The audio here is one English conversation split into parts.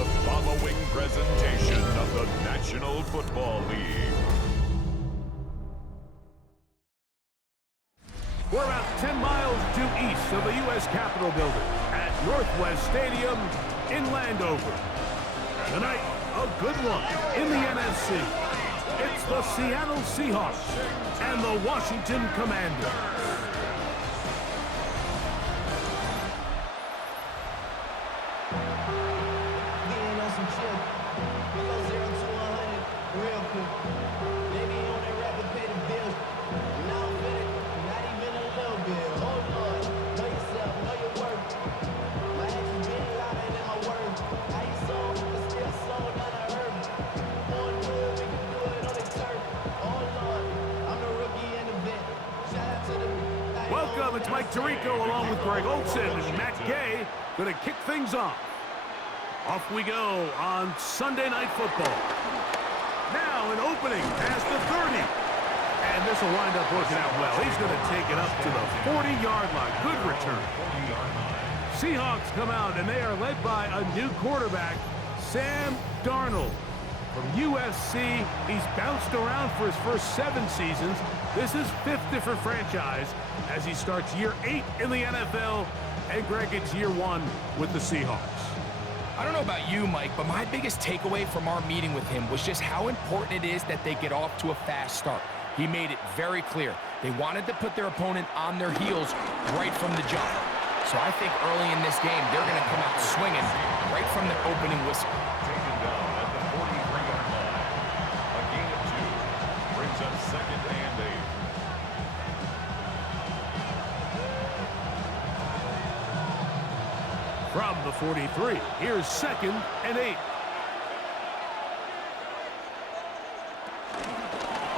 the following presentation of the National Football League. We're about 10 miles due east of the U.S. Capitol building at Northwest Stadium in Landover. Tonight, a good one in the NFC. It's the Seattle Seahawks and the Washington Commanders. Welcome, it's Mike Tirico along with Greg Olson and Matt Gay going to kick things off. Off we go on Sunday Night Football. Now an opening past the 30. And this will wind up working out well. He's going to take it up to the 40-yard line. Good return. Seahawks come out, and they are led by a new quarterback, Sam Darnold. From USC, he's bounced around for his first 7 seasons. This is 5th different franchise as he starts year 8 in the NFL. And Greg, it's year 1 with the Seahawks. I don't know about you, Mike, but my biggest takeaway from our meeting with him was just how important it is that they get off to a fast start. He made it very clear. They wanted to put their opponent on their heels right from the jump. So I think early in this game, they're going to come out swinging right from the opening whistle. Taken down at the 43-yard line. A gain of 2 brings up 2nd and 8. From the 43, here's 2nd and 8.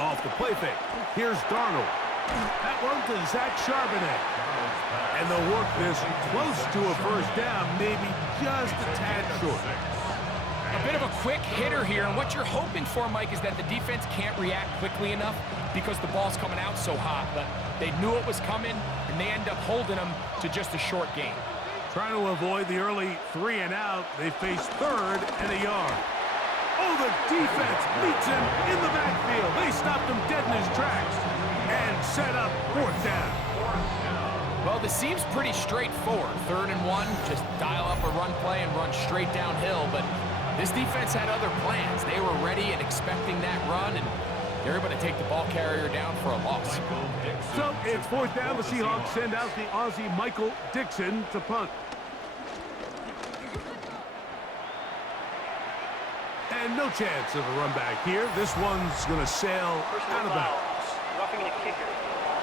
Off the play fake, here's Darnold. That one to Zach Charbonnet. And they'll work this close to a first down, maybe just a tad short. A bit of a quick hitter here, and what you're hoping for, Mike, is that the defense can't react quickly enough because the ball's coming out so hot. But they knew it was coming, and they end up holding them to just a short gain. Trying to avoid the early 3 and out, they face 3rd and a yard. Oh, the defense meets him in the backfield. They stopped him dead in his tracks and set up 4th down. Well, this seems pretty straightforward. 3rd and 1, just dial up a run play and run straight downhill. But this defense had other plans. They were ready and expecting that run, and they're able to take the ball carrier down for a loss. So it's 4th down. The Seahawks send out the Aussie Michael Dixon to punt. And no chance of a run back here. This one's going to sail out of bounds. Roughing the kicker.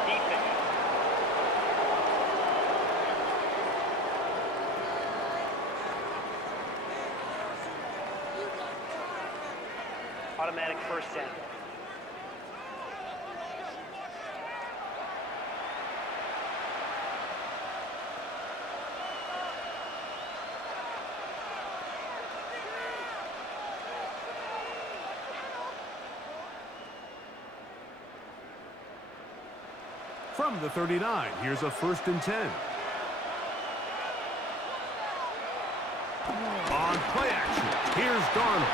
Defense. Automatic first down. From the 39, here's a 1st and 10. On play action, here's Darnold.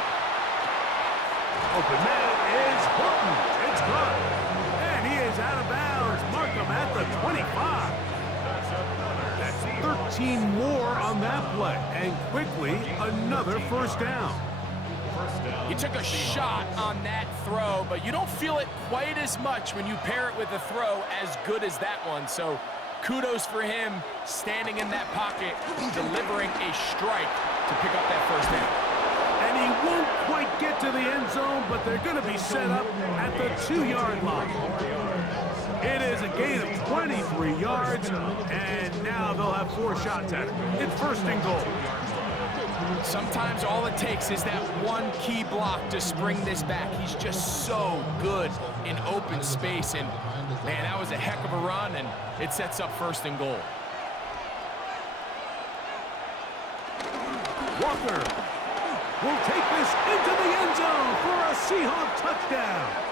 Open man is Horton. It's caught. And he is out of bounds. Mark him at the 25. That's 13 more on that play. And quickly, another 1st down. He took a shot on that throw, but you don't feel it quite as much when you pair it with a throw as good as that one. So kudos for him standing in that pocket, delivering a strike to pick up that 1st down. And he won't quite get to the end zone, but they're going to be set up at the 2-yard line. It is a gain of 23 yards, and now they'll have 4 shots at it. It's 1st and goal. Sometimes all it takes is that one key block to spring this back. He's just so good in open space, and man, that was a heck of a run, and it sets up 1st and goal. Walker will take this into the end zone for a Seahawks touchdown.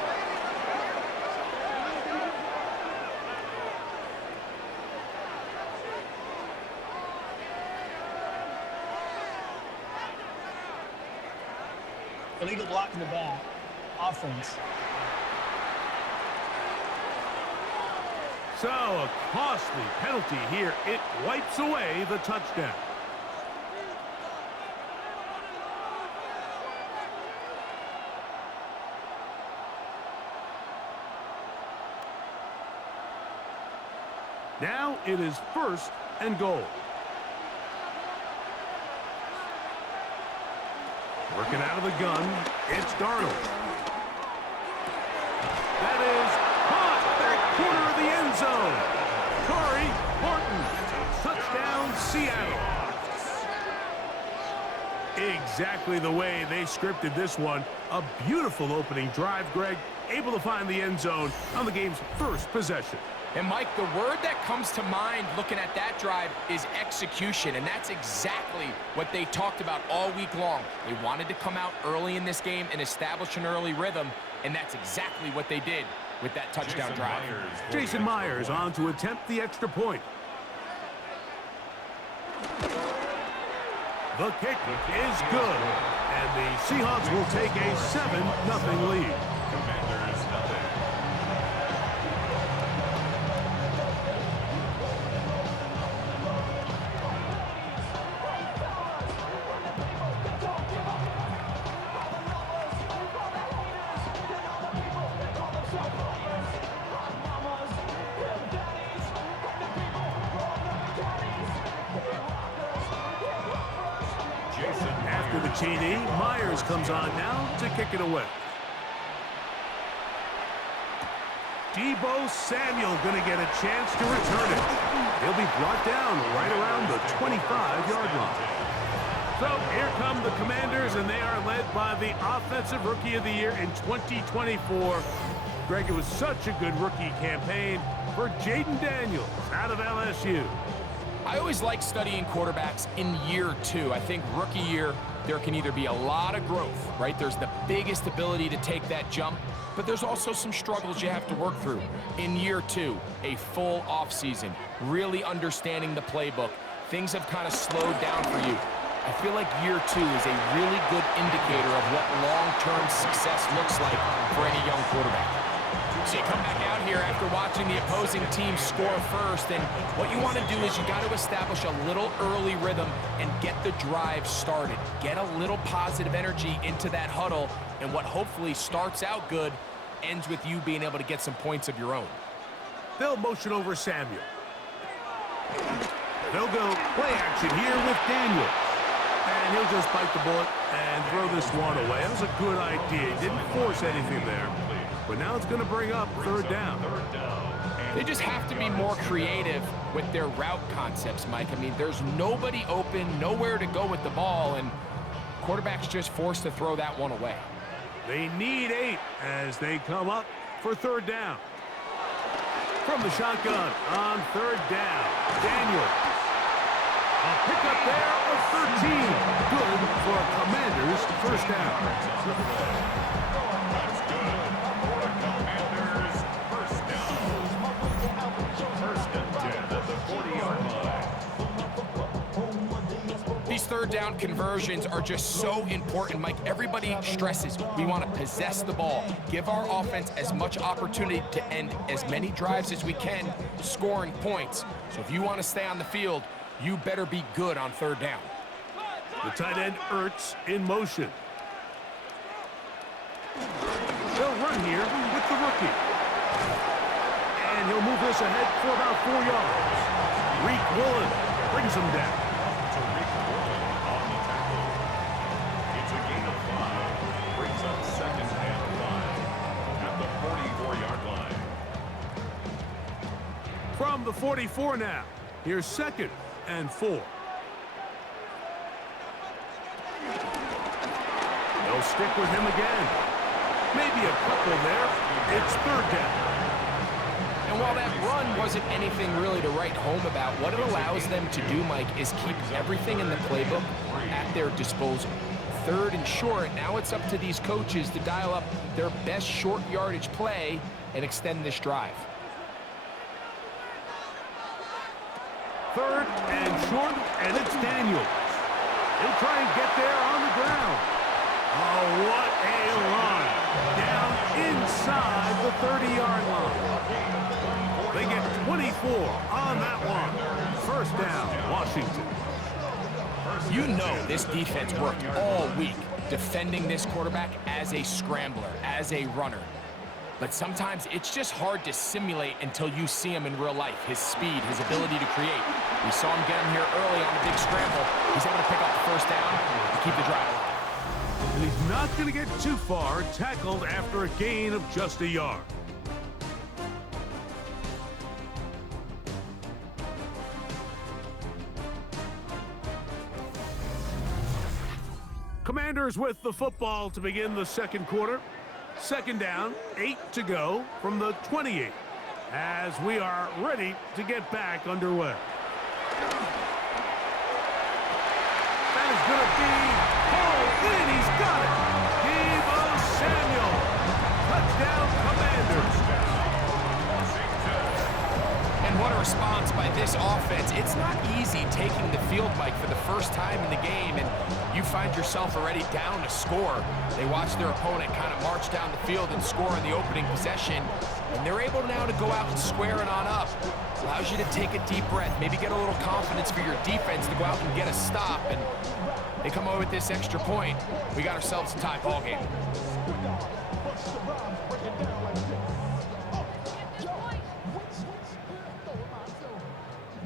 illegal block in the back. Offense. So, a costly penalty here. It wipes away the touchdown. Now it is 1st and goal. Working out of the gun, it's Darnold. That is caught back corner of the end zone. Corey Horton, touchdown Seattle. Exactly the way they scripted this one. A beautiful opening drive, Greg. Able to find the end zone on the game's first possession. And, Mike, the word that comes to mind looking at that drive is execution, and that's exactly what they talked about all week long. They wanted to come out early in this game and establish an early rhythm, and that's exactly what they did with that touchdown drive. Jason Myers on to attempt the extra point. The kick is good, and the Seahawks will take a 7-0 lead. Commanders nothing. After the TD, Myers comes on now to kick it away. Deebo Samuel going to get a chance to return it. He'll be brought down right around the 25-yard line. So here come the Commanders, and they are led by the Offensive Rookie of the Year in 2024. Greg, it was such a good rookie campaign for Jaden Daniels out of LSU. I always like studying quarterbacks in year 2. I think rookie year, there can either be a lot of growth, right? There's the biggest ability to take that jump, but there's also some struggles you have to work through. In year 2, a full offseason, really understanding the playbook. Things have kind of slowed down for you. I feel like year 2 is a really good indicator of what long-term success looks like for any young quarterback. So you come back out here after watching the opposing team score first, and what you want to do is you got to establish a little early rhythm and get the drive started. Get a little positive energy into that huddle, and what hopefully starts out good ends with you being able to get some points of your own. They'll motion over Samuel. They'll go play action here with Daniels. And he'll just bite the bullet and throw this one away. That was a good idea. He didn't force anything there. But now it's going to bring up 3rd down. They just have to be more creative with their route concepts, Mike. I mean, there's nobody open, nowhere to go with the ball, and quarterback's just forced to throw that one away. They need 8 as they come up for 3rd down. From the shotgun on 3rd down, Daniels. A pickup there of 13. Good for Commanders' 1st down. That's good for the Commanders' 1st down. 1st and 10 at the 40-yard line. These 3rd down conversions are just so important, Mike. Everybody stresses we want to possess the ball, give our offense as much opportunity to end as many drives as we can, scoring points. So if you want to stay on the field, you better be good on 3rd down. The tight end Ertz in motion. They'll run here with the rookie. And he'll move this ahead for about 4 yards. Reek Woolen brings him down. Tariq Woolen on the tackle. It's a gain of 5. Brings up 2nd and 5 at the 44-yard line. From the 44 now, here's 2nd and 4. They'll stick with him again. Maybe a couple there. It's 3rd down. And while that run wasn't anything really to write home about, what it allows them to do, Mike, is keep everything in the playbook at their disposal. 3rd and short, now it's up to these coaches to dial up their best short yardage play and extend this drive. 3rd and short, and it's Daniels. He'll try and get there on the ground. Oh, what a run. Down inside the 30-yard line. They get 24 on that one. First down, Washington. You know this defense worked all week defending this quarterback as a scrambler, as a runner. But sometimes it's just hard to simulate until you see him in real life. His speed, his ability to create. We saw him get him here early on the big scramble. He's able to pick up the first down and keep the drive alive. And he's not going to get too far, tackled after a gain of just a yard. Commanders with the football to begin the second quarter. Second down, 8 to go from the 28 as we are ready to get back underway. That is going to be pulled in. He's got it. Deebo Samuel. Touchdown, Commanders. And what a response by this offense. It's not easy taking the field, Mike, for the first time in the game, and you find yourself already down a score. They watch their opponent kind of march down the field and score in the opening possession, and they're able now to go out and square it on up. Allows you to take a deep breath, maybe get a little confidence for your defense to go out and get a stop, and they come over with this extra point. We got ourselves a tie ball game.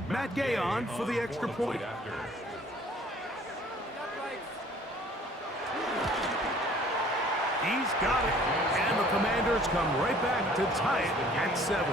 Matt Gay on for the extra point. He's got it. And the Commanders come right back to tie it at 7.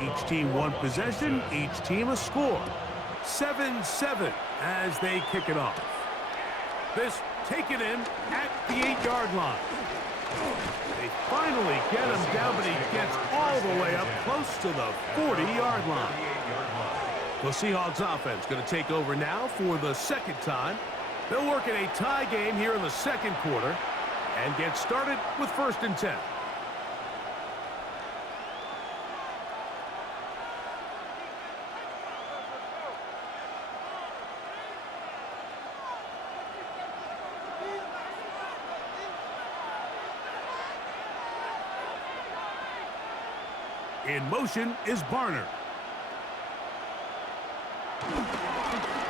Each team one possession, each team a score. 7-7 as they kick it off. This taken in at the 8-yard line. They finally get him down, but he gets all the way up close to the 40-yard line. The Seahawks offense going to take over now for the second time. They'll work in a tie game here in the second quarter and get started with 1st and 10. In motion is Barner.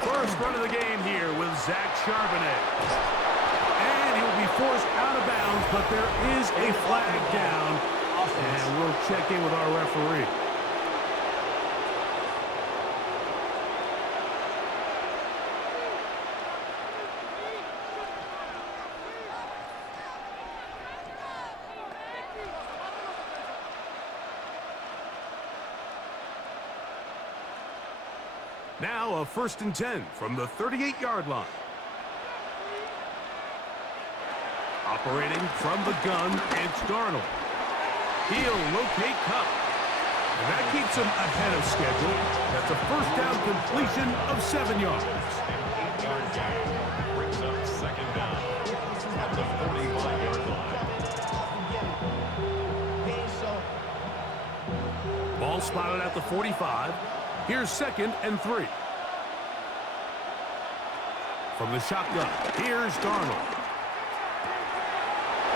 First run of the game here with Zach Charbonnet. And he'll be forced out of bounds, but there is a flag down. And we'll check in with our referee. Now a 1st and 10 from the 38-yard line. Operating from the gun, it's Darnold. He'll locate Cup. And that keeps him ahead of schedule. That's a first down completion of 7 yards. 8-yard gain brings up second down at the 45-yard line. Ball spotted at the 45. Here's 2nd and 3. From the shotgun, here's Darnold.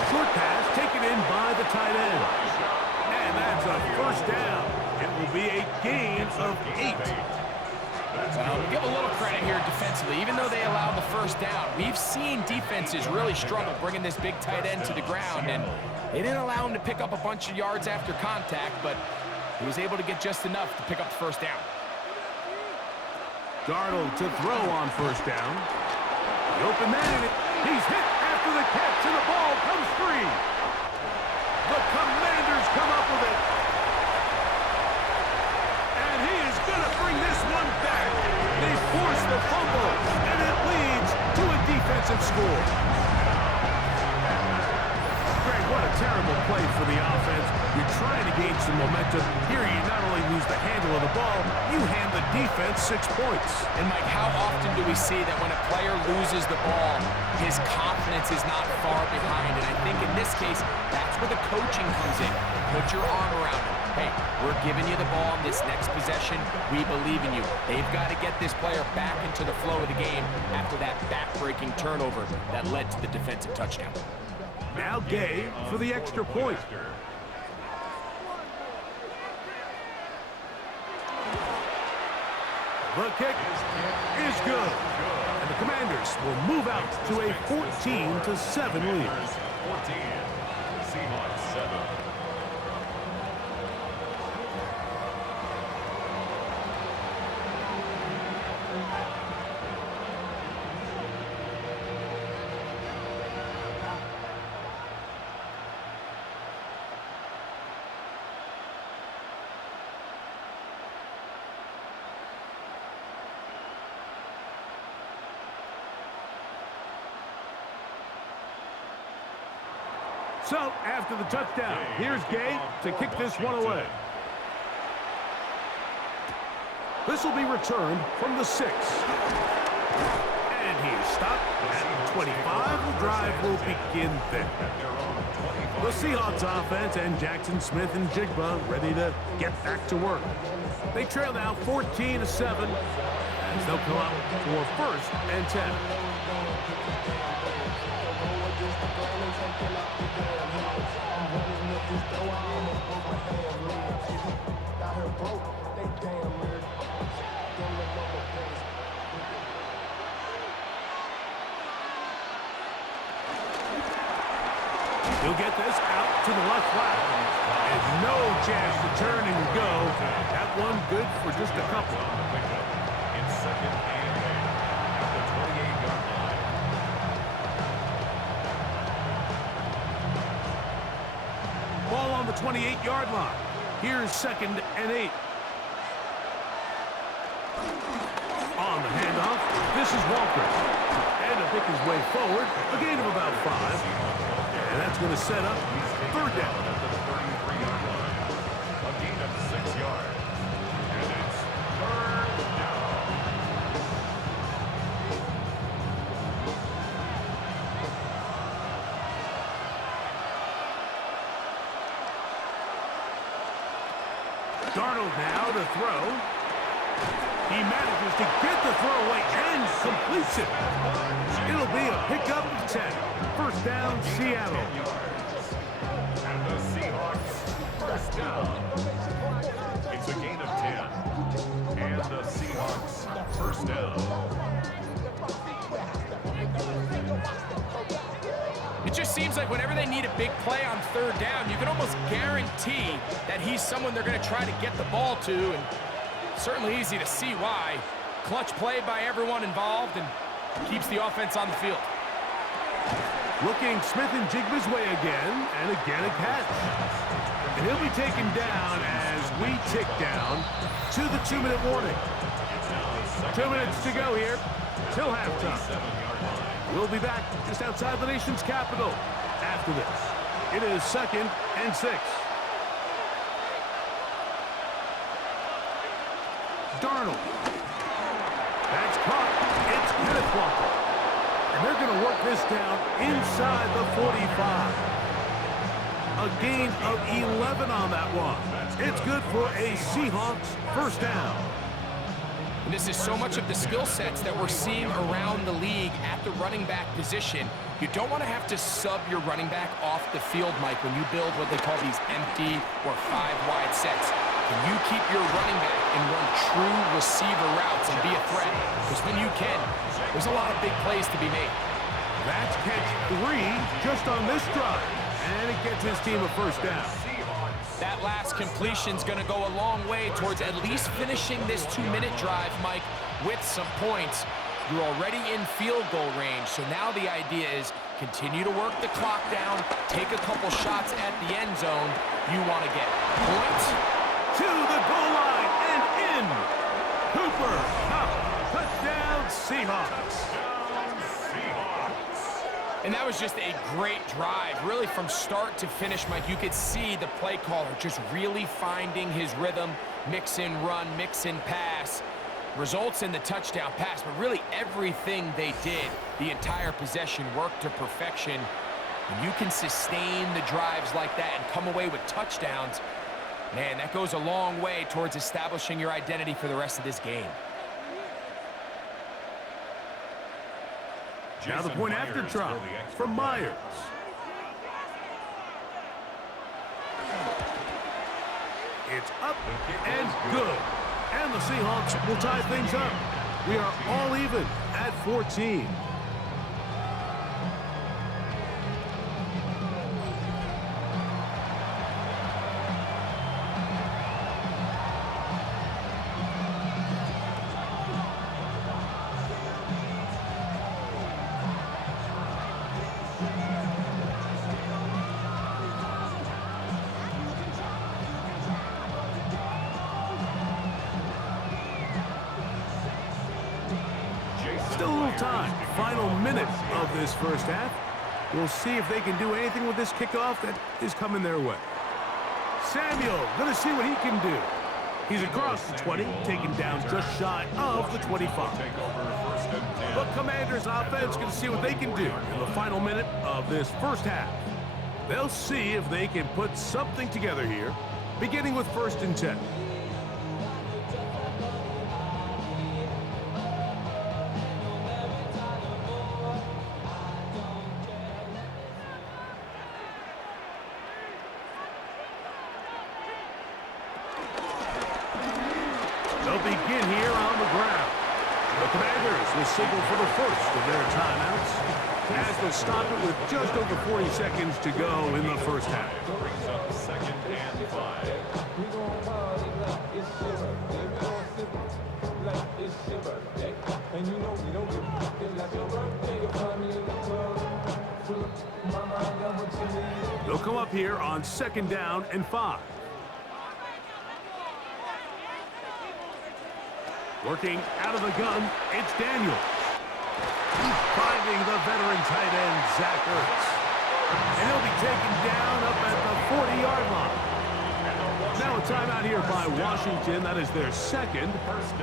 Short pass taken in by the tight end. And that's a first down. It will be a gain of 8. Well, we give a little credit here defensively. Even though they allowed the first down, we've seen defenses really struggle bringing this big tight end to the ground, and they didn't allow him to pick up a bunch of yards after contact, but he was able to get just enough to pick up the first down. Darnold to throw on first down. The open man, and he's hit after the catch, and the ball comes free. The Commanders come up with it. And he is going to bring this one back. They force the fumble, and it leads to a defensive score. Greg, what a terrible play for the offense. You're trying to gain some momentum. Here you not only lose the handle of the ball, you hand the defense 6 points. And Mike, how often do we see that when a player loses the ball, his confidence is not far behind? And I think in this case, that's where the coaching comes in. Put your arm around him. Hey, we're giving you the ball in this next possession. We believe in you. They've got to get this player back into the flow of the game after that back-breaking turnover that led to the defensive touchdown. Now Gay for the extra point. The kick is good. And the Commanders will move out to a 14-7 lead. 14, Seahawks 7. So, after the touchdown, here's Gay to kick this one away. This will be returned from the 6. And he's stopped at the 25. The drive will begin then. The Seahawks offense and Jackson Smith and Jigba ready to get back to work. They trail now 14-7 as they'll come up for 1st and 10. He'll get this out to the left flat. And no chance to turn and go. That one good for just a couple. In 2nd and 8 at the 28-yard line. Ball on the 28-yard line. Here's 2nd and 8. On the handoff, this is Walker. And to pick his way forward, a gain of about 5. And that's going to set up 3rd down. At the 33-yard line. A gain of 6 yards. And it's 3rd down. Darnold now to throw. He manages to get the throw away and completes it. It'll be a pickup of 10. 1st down, Seattle. And the Seahawks 1st down. It's a gain of 10. And the Seahawks 1st down. It just seems like whenever they need a big play on 3rd down, you can almost guarantee that he's someone they're going to try to get the ball to, and certainly easy to see why. Clutch play by everyone involved and keeps the offense on the field. Looking Smith and Jigba's way again, and again a catch. And he'll be taken down as we tick down to the 2-minute warning. 2 minutes to go here till halftime. We'll be back just outside the nation's capital after this. It is 2nd and 6. Darnold. That's caught. It's Kenneth Walker. And they're going to work this down inside the 45. A gain of 11 on that one. It's good for a Seahawks 1st down. And this is so much of the skill sets that we're seeing around the league at the running back position. You don't want to have to sub your running back off the field, Mike, when you build what they call these empty or 5-wide sets. Can you keep your running back and run true receiver routes and be a threat? Because when you can, there's a lot of big plays to be made. That's catch 3 just on this drive. And it gets his team a 1st down. That last completion's going to go a long way towards at least finishing this 2-minute drive, Mike, with some points. You're already in field goal range, so now the idea is continue to work the clock down, take a couple shots at the end zone. You want to get points. To the goal line and in. Cooper Kupp, touchdown Seahawks. And that was just a great drive. Really, from start to finish, Mike, you could see the play caller just really finding his rhythm, mix in run, mix in pass. Results in the touchdown pass, but really everything they did, the entire possession worked to perfection. When you can sustain the drives like that and come away with touchdowns, man, that goes a long way towards establishing your identity for the rest of this game. Now the point after try from Myers. It's up and good. And the Seahawks will tie things up. We are all even at 14. Still a little time. Final minute of this first half. We'll see if they can do anything with this kickoff that is coming their way. Samuel, going to see what he can do. He's across the 20, taken down just shy of the 25. The Commanders' offense going to see what they can do in the final minute of this first half. They'll see if they can put something together here, beginning with 1st and 10. They'll begin here on the ground. The Commanders will signal for the first of their timeouts as they'll stop it with just over 40 seconds to go in the first half. Brings up 2nd and 5. They'll come up here on 2nd down and 5. Working out of the gun, it's Daniels. Finding the veteran tight end, Zach Ertz. And he'll be taken down up at the 40-yard line. Now a timeout here by Washington. That is their second,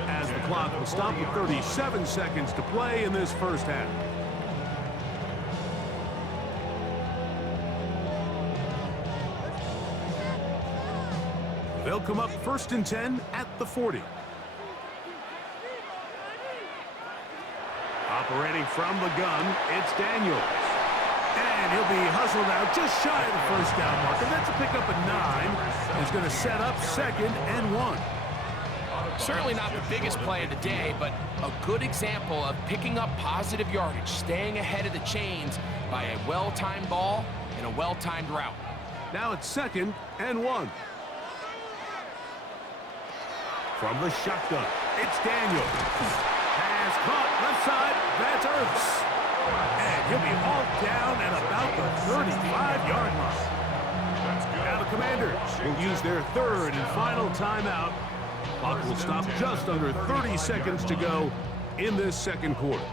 as the clock will stop with 37 seconds to play in this first half. They'll come up 1st and 10 at the 40. Operating from the gun, it's Daniels. And he'll be hustled out just shy of the first down marker. That's a pickup at 9. He's going to set up 2nd and 1. Certainly not the biggest play of the day, but a good example of picking up positive yardage, staying ahead of the chains by a well-timed ball and a well-timed route. Now it's 2nd and 1. From the shotgun, it's Daniels. Has caught left side, that's Ertz. And he'll be hauled down at about the 35-yard line. Now the Commanders will use their 3rd and final timeout. Clock will stop just under 30 seconds to go in this second quarter.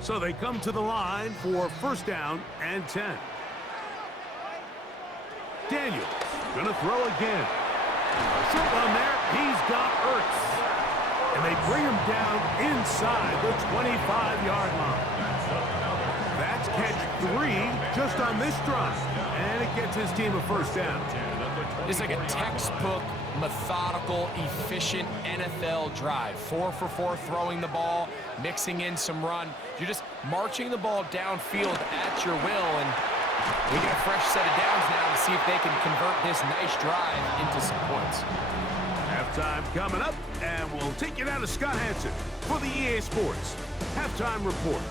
So they come to the line for 1st down and 10. Daniels gonna throw again. Short one there, he's got Ertz. And they bring him down inside the 25-yard line. That's catch 3 just on this drive. And it gets his team a 1st down. It's like a textbook, methodical, efficient NFL drive. 4 for 4 throwing the ball, mixing in some run. You're just marching the ball downfield at your will, and we get a fresh set of downs now to see if they can convert this nice drive into some points. Halftime coming up, and we'll take you down to Scott Hansen for the EA Sports Halftime Report.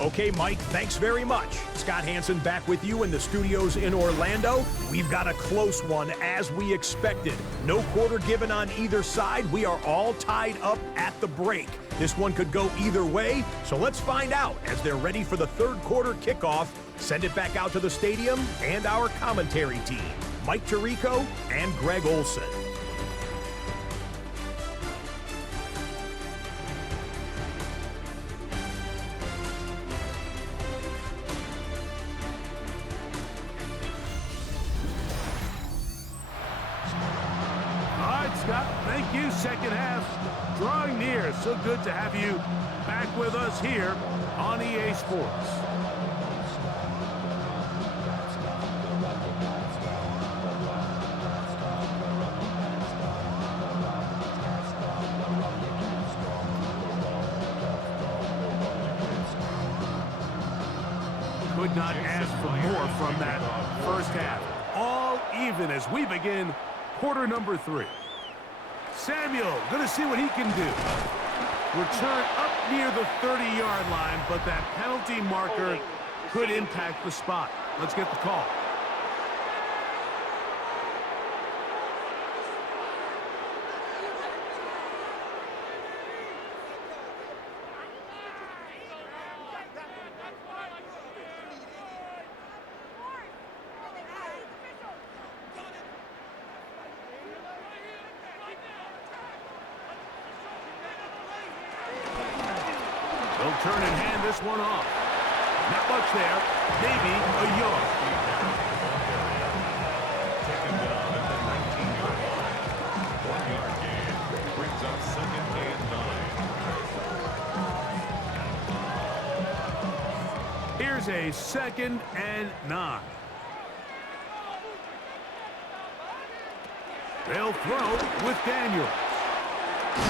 Okay, Mike, thanks very much. Scott Hansen back with you in the studios in Orlando. We've got a close one, as we expected. No quarter given on either side. We are all tied up at the break. This one could go either way, so let's find out as they're ready for the 3rd quarter kickoff. Send it back out to the stadium and our commentary team, Mike Tirico and Greg Olson. Thank you, second half. Drawing near. So good to have you back with us here on EA Sports. Could not ask for more from that first half. All even as we begin quarter number 3. Samuel going to see what he can do. Return up near the 30-yard line, but that penalty marker could impact the spot. Let's get the call. They'll turn and hand this one off. Not much there. Maybe a yard. Taken down at the 19-yard line. 1-yard gain brings up 2nd and 9. Here's a 2nd and 9. They'll throw with Daniels.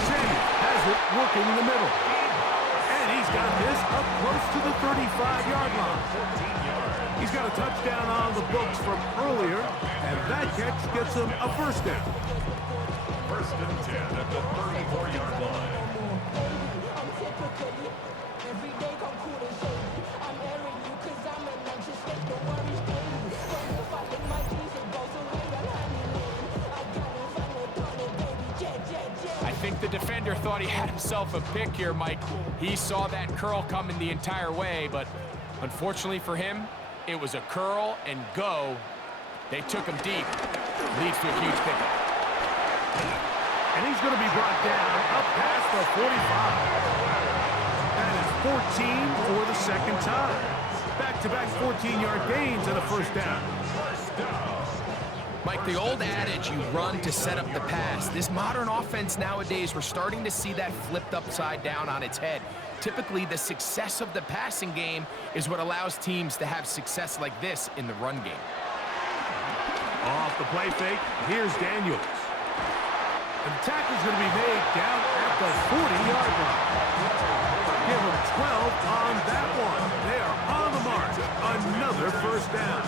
Samuel has it working in the middle. And he's got this up close to the 35-yard line. He's got a touchdown on the books from earlier, and that catch gets him a first down. 1st and 10 at the 34-yard line. I think the defender thought he had himself a pick here, Mike. He saw that curl coming the entire way, but unfortunately for him, it was a curl and go. They took him deep. Leads to a huge pickup. And he's going to be brought down up past the 45. That is 14 for the second time. Back-to-back 14-yard gains and a first down. Mike, the old adage, you run to set up the pass. This modern offense nowadays, we're starting to see that flipped upside down on its head. Typically, the success of the passing game is what allows teams to have success like this in the run game. Off the play fake, here's Daniels. And the tackle's going to be made down at the 40-yard line. Give him 12 on that one. They are on the mark. Another first down.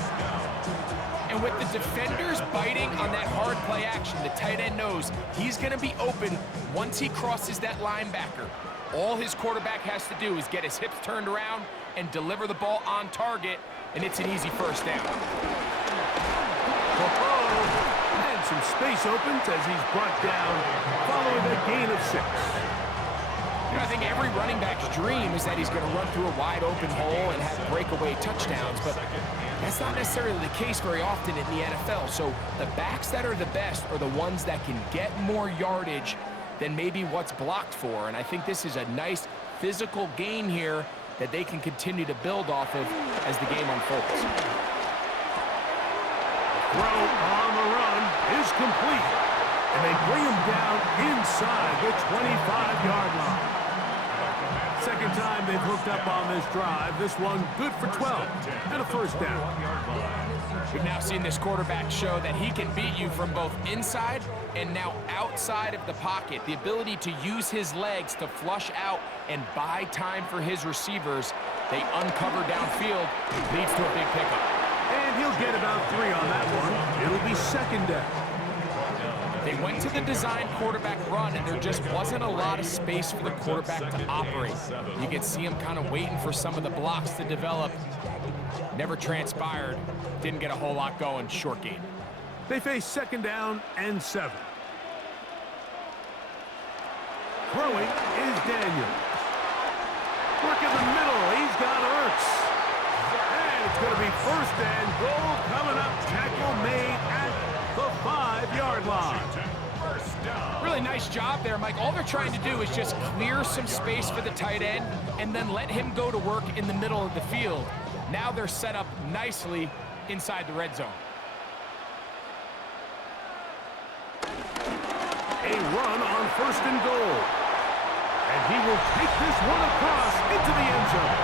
And with the defenders biting on that hard play action, the tight end knows he's going to be open once he crosses that linebacker. All his quarterback has to do is get his hips turned around and deliver the ball on target, and it's an easy first down. And some space opens as he's brought down following a gain of 6. You know, I think every running back's dream is that he's going to run through a wide open hole and have breakaway touchdowns, but that's not necessarily the case very often in the NFL. So the backs that are the best are the ones that can get more yardage than maybe what's blocked for. And I think this is a nice physical gain here that they can continue to build off of as the game unfolds. Throw on the run is complete. And they bring him down inside the 25-yard line. Second time they've hooked up on this drive. This one good for 12 and a first down. We've now seen this quarterback show that he can beat you from both inside and now outside of the pocket. The ability to use his legs to flush out and buy time for his receivers. They uncover downfield, leads to a big pickup. And he'll get about 3 on that one. It'll be second down. They went to the design quarterback run, and there just wasn't a lot of space for the quarterback to operate. You could see him kind of waiting for some of the blocks to develop. Never transpired. Didn't get a whole lot going. Short gain. They face second down and 7. Throwing is Daniels. Work in the middle. He's got Ertz. And it's going to be first and goal coming up. Tackle made at the 5-yard line. Really nice job there, Mike. All they're trying to do is just clear some space for the tight end and then let him go to work in the middle of the field. Now they're set up nicely inside the red zone. a run on first and goal. And he will take this one across into the end zone.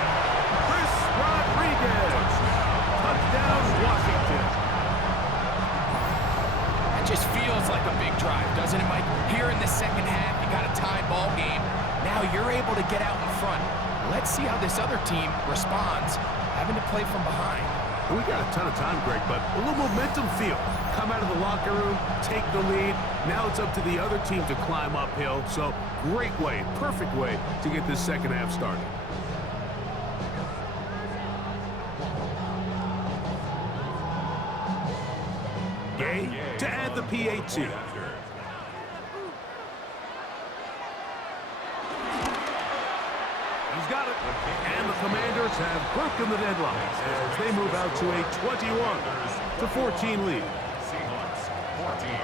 Chris Rodriguez. Touchdown, Washington. It just feels like a big drive, doesn't it, Mike? Here in the second half, you got a tie ball game. Now you're able to get out in front. Let's see how this other team responds, having to play from behind. We got a ton of time, Greg, but a little momentum feel. Come out of the locker room, take the lead. Now it's up to the other team to climb uphill. So great way, perfect way to get this second half started. Gay to add the PAT. He's got it. And the Commanders have broken the deadline as they move out to a 21-14 lead. Seahawks 14.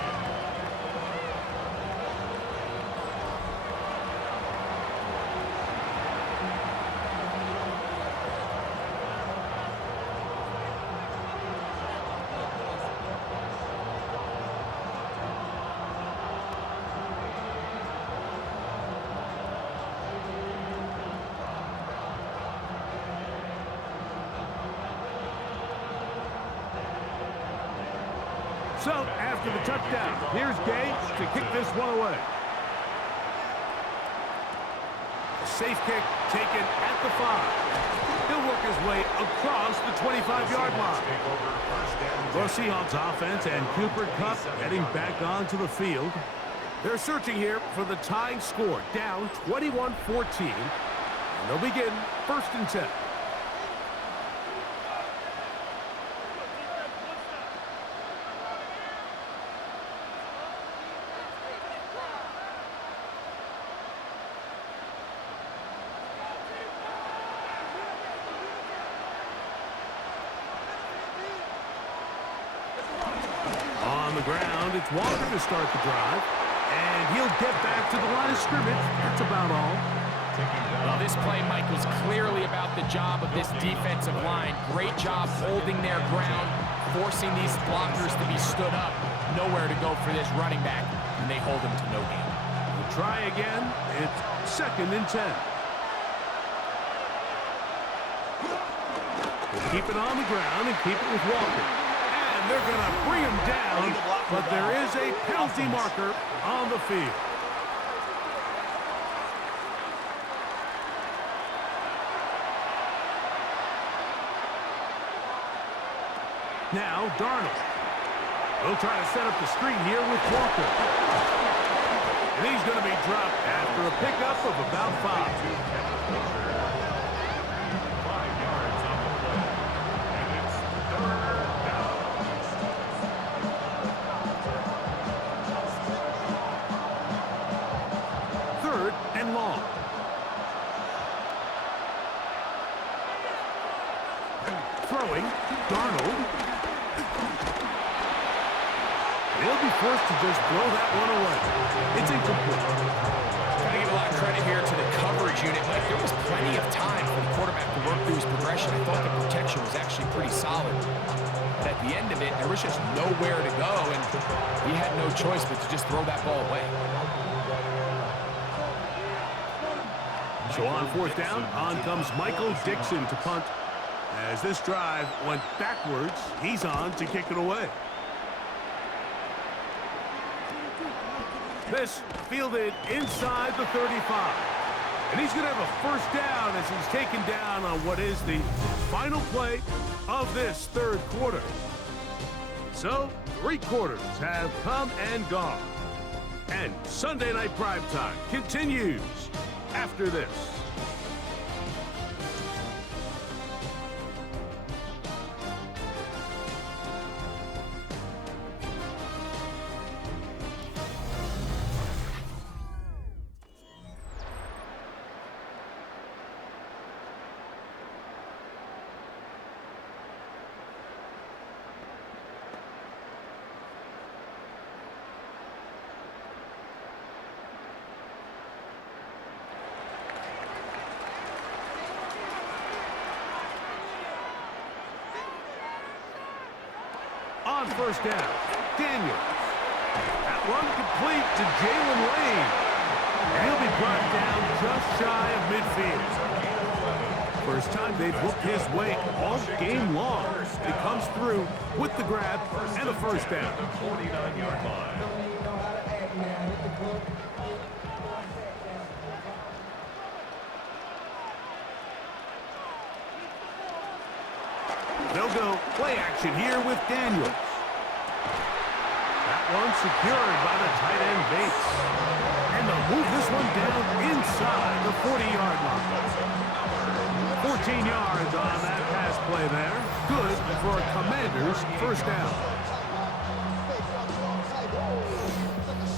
So, after the touchdown, here's Gage to kick this one away. A safe kick taken at the 5. He'll work his way across the 25-yard line. The Seahawks offense and Cooper Kupp heading back onto the field. They're searching here for the tying score, down 21-14. And they'll begin first and 10. On the ground, it's Walker to start the drive. And he'll get back to the line of scrimmage. That's about all. Well, this play, Mike, was clearly about the job of this defensive line. Great job holding their ground, forcing these blockers to be stood up. Nowhere to go for this running back, and they hold him to no gain. We'll try again. It's second and 10. We'll keep it on the ground and keep it with Walker. And they're going to bring him down, but there is a penalty marker on the field. Now, Darnold. He'll try to set up the screen here with Walker. And he's going to be dropped after a pickup of about 5. 5 yards on the play. And it's third down. Third and long. Throwing, Darnold. He'll be forced to just throw that one away. It's incomplete. Gotta give a lot of credit here to the coverage unit, Mike. There was plenty of time for the quarterback to work through his progression. I thought the protection was actually pretty solid. But at the end of it, there was just nowhere to go, and he had no choice but to just throw that ball away. So on fourth down, on comes Michael Dixon to punt. As this drive went backwards, he's on to kick it away. This fielded inside the 35. And he's going to have a first down as he's taken down on what is the final play of this third quarter. So, 3 quarters have come and gone. And Sunday Night Primetime continues after this. On first down, Daniels. That one complete to Jalen Lane. He'll be brought down just shy of midfield. First time they've whooped his way all game long. He comes through with the grab and a first down. 49-yard line. They'll go play action here with Daniels. That one secured by the tight end Bates. And they'll move this one down inside the 40-yard line. 14 yards on that pass play there. Good for a Commanders first down.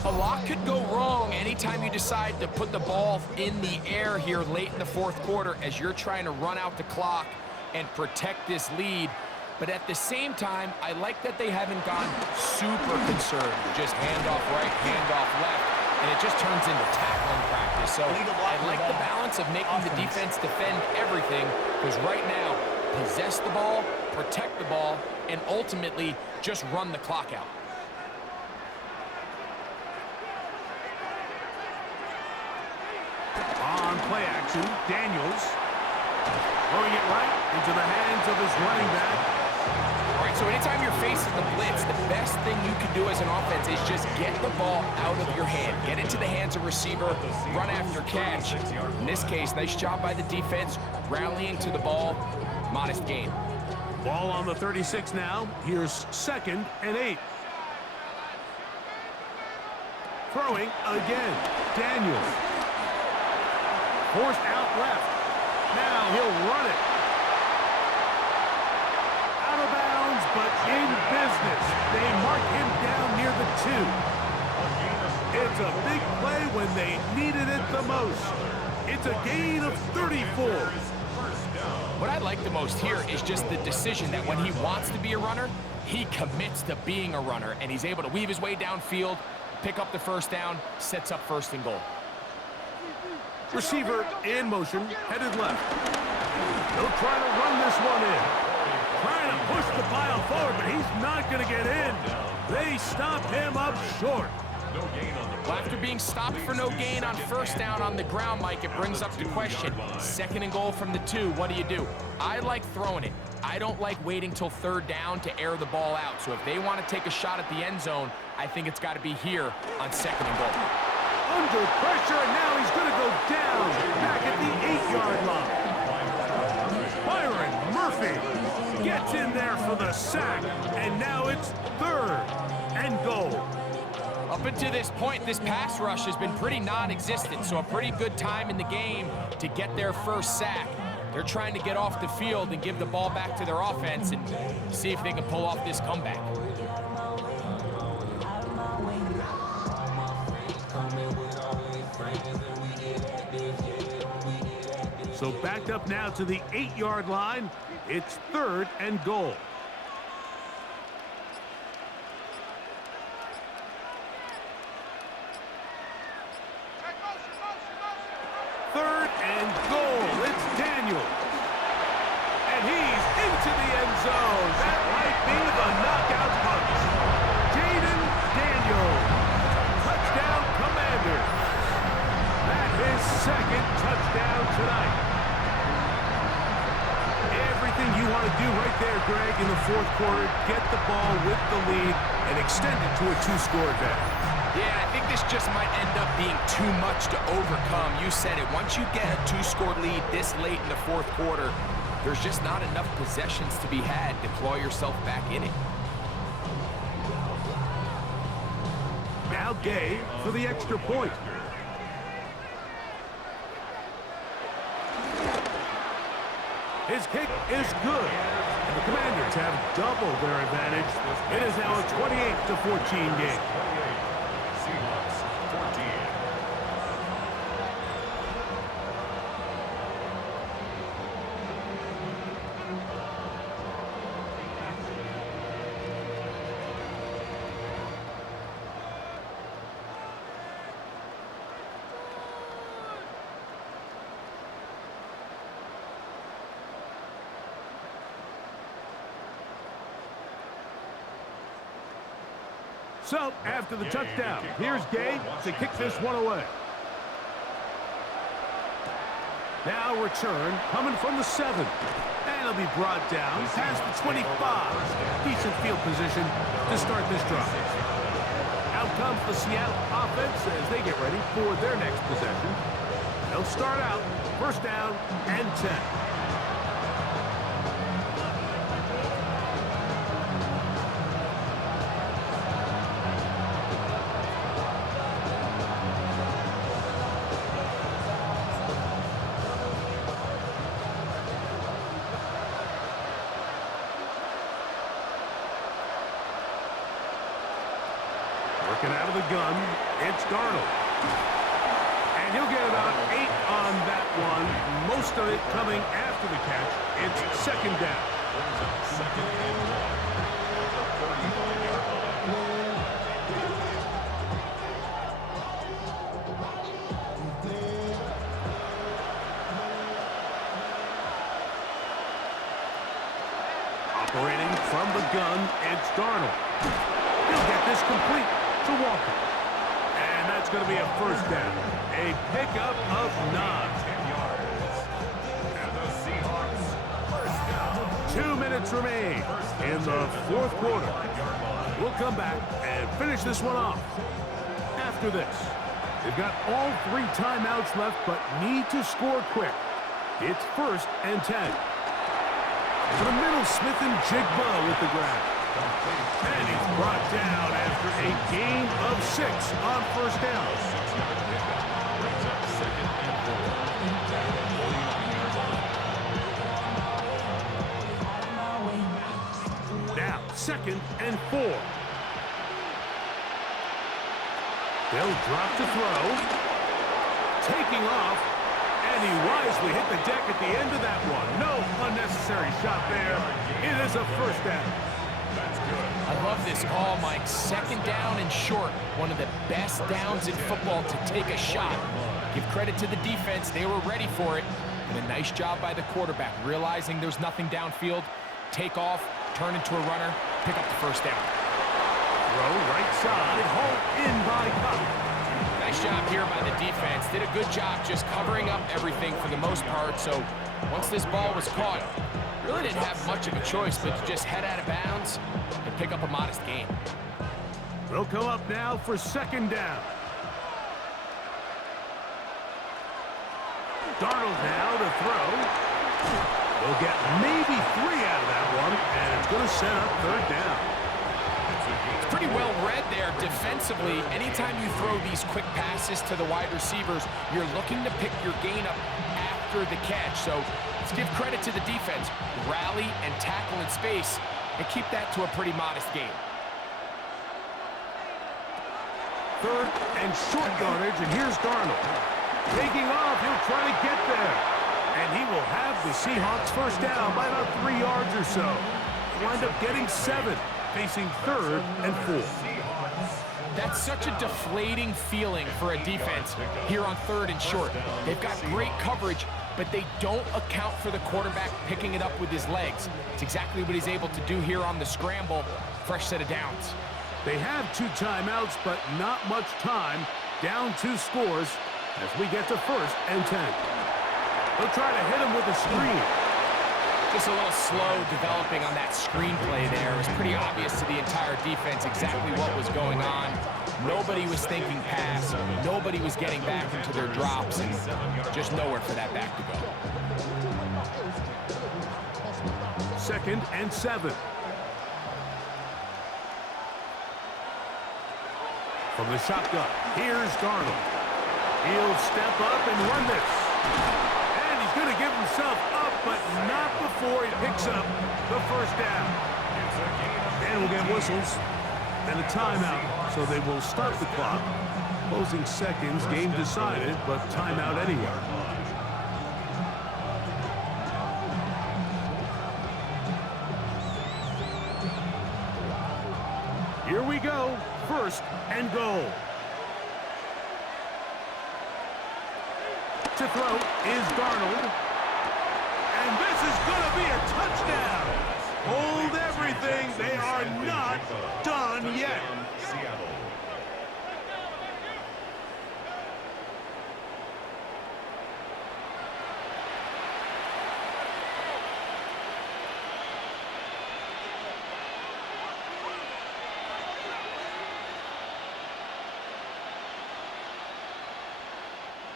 A lot could go wrong anytime you decide to put the ball in the air here late in the fourth quarter as you're trying to run out the clock and protect this lead. But at the same time, I like that they haven't gone super concerned. Just handoff right, handoff left, and it just turns into tackling practice. So I like the balance of making the defense defend everything, because right now, possess the ball, protect the ball, and ultimately just run the clock out. On play action, Daniels throwing it right into the hands of his running back. All right, so anytime you're facing the blitz, the best thing you can do as an offense is just get the ball out of your hand. Get into the hands of receiver, run after catch. In this case, nice job by the defense, rallying to the ball, modest gain. Ball on the 36 now. Here's 2nd and 8. Throwing again, Daniels. Forced out left. Now he'll run it. Out of bounds, but in business. They mark him down near the 2. It's a big play when they needed it the most. It's a gain of 34. What I like the most here is just the decision that when he wants to be a runner, he commits to being a runner, and he's able to weave his way downfield, pick up the first down, sets up 1st and goal. Receiver in motion, headed left. They'll try to run this one in. Trying to push the pile forward, but he's not going to get in. They stop him up short. No gain on the Well, after being stopped for no gain on 1st down on the ground, Mike, it brings up the question. 2nd and goal from the 2, what do? I like throwing it. I don't like waiting till 3rd down to air the ball out. So if they want to take a shot at the end zone, I think it's got to be here on 2nd and goal. Under pressure, and now he's going to go down back at the 8-yard line. Byron Murphy gets in there for the sack, and now it's 3rd and goal. Up until this point, this pass rush has been pretty non-existent, so a pretty good time in the game to get their first sack. They're trying to get off the field and give the ball back to their offense and see if they can pull off this comeback. So backed up now to the 8-yard line. It's 3rd and goal. Third and goal. It's Daniels. And he's into the end zone. That might be the knockout punch. Jaden Daniels. Touchdown, Commander. That is 2nd touchdown tonight. Everything you want to do right there, Greg, in the fourth quarter, get the ball with the lead and extend it to a 2-score advantage. Yeah, I think this just might end up being too much to overcome. You said it. Once you get a 2-score lead this late in the fourth quarter, there's just not enough possessions to be had to claw yourself back in it. Now Gay for the extra point. His kick is good. And the Commanders have doubled their advantage. It is now a 28-14 game. Seahawks 14. So, after the touchdown, here's Gay to kick this one away. Now return, coming from the 7. And it'll be brought down past the 25. Decent field position to start this drive. Out comes the Seattle offense as they get ready for their next possession. They'll start out first down and 10. Working out of the gun, it's Darnold. And he'll get about 8 on that one, most of it coming after the catch. It's second down. Second and 1. The 45-yard line. Operating from the gun, it's Darnold. He'll get this complete to Walker. And that's going to be a first down. A pickup of 9. 10 yards. And the Seahawks first down. 2 minutes remain in the fourth quarter. We'll come back and finish this one off. After this, they've got all 3 timeouts left, but need to score quick. It's first and 10. To the middle, Smith and Jigba with the grab. And he's brought down after a gain of 6 on first down. Brings up second and 4. At the 49-yard line. Now, second and 4. They'll drop to throw. Taking off. And he wisely hit the deck at the end of that one. No unnecessary shot there. It is a first down. I love this call, Mike. Second down and short. One of the best downs in football to take a shot. Give credit to the defense. They were ready for it. And a nice job by the quarterback, realizing there's nothing downfield. Take off, turn into a runner, pick up the first down. Throw right side, hauled in by Cup. Nice job here by the defense. Did a good job just covering up everything for the most part. So once this ball was caught, really didn't have much of a choice but to just head out of bounds and pick up a modest gain. They'll come up now for second down. Darnold now to throw. They'll get maybe 3 out of that one, and it's going to set up third down. It's pretty well read there defensively. Anytime you throw these quick passes to the wide receivers, you're looking to pick your gain up after the catch. So let's give credit to the defense. Rally and tackle in space and keep that to a pretty modest gain. Third and short yardage, and here's Darnold. Taking off, he'll try to get there. And he will have the Seahawks first down by about 3 yards or so. Wind up getting 7, facing third and 4. That's such a deflating feeling for a defense here on third and short. They've got great coverage, but they don't account for the quarterback picking it up with his legs. It's exactly what he's able to do here on the scramble. Fresh set of downs. They have 2 timeouts, but not much time. Down 2 scores as we get to first and 10. They'll try to hit him with a screen. Just a little slow developing on that screenplay there. It was pretty obvious to the entire defense exactly what was going on. Nobody was thinking pass. Nobody was getting back into their drops, and just nowhere for that back to go. Second and 7. From the shotgun, here's Darnold. He'll step up and run this. And he's going to give himself up, but not before he picks up the first down. And we'll get whistles and a timeout, so they will start the clock. Closing seconds, game decided, but timeout anyway. Here we go, first and goal. To throw is Darnold. And this is going to be a touchdown. Hold everything. They are not done yet.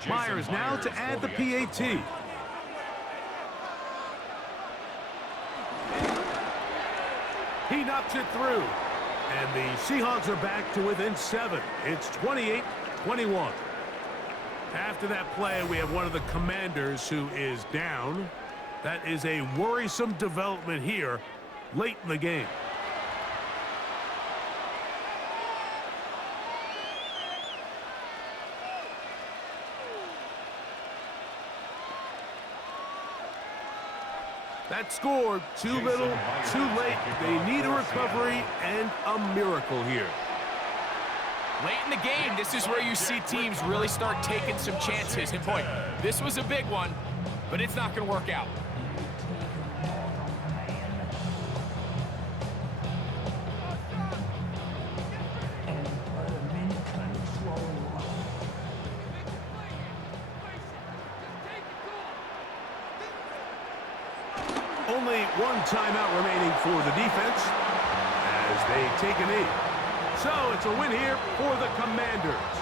Myers now to add the PAT. He knocks it through. And the Seahawks are back to within 7. It's 28-21. After that play, we have one of the Commanders who is down. That is a worrisome development here late in the game. That scored too little, too late. They need a recovery and a miracle here. Late in the game, this is where you see teams really start taking some chances. And boy, this was a big one, but it's not going to work out. Only one timeout remaining for the defense as they take a knee. So it's a win here for the Commanders.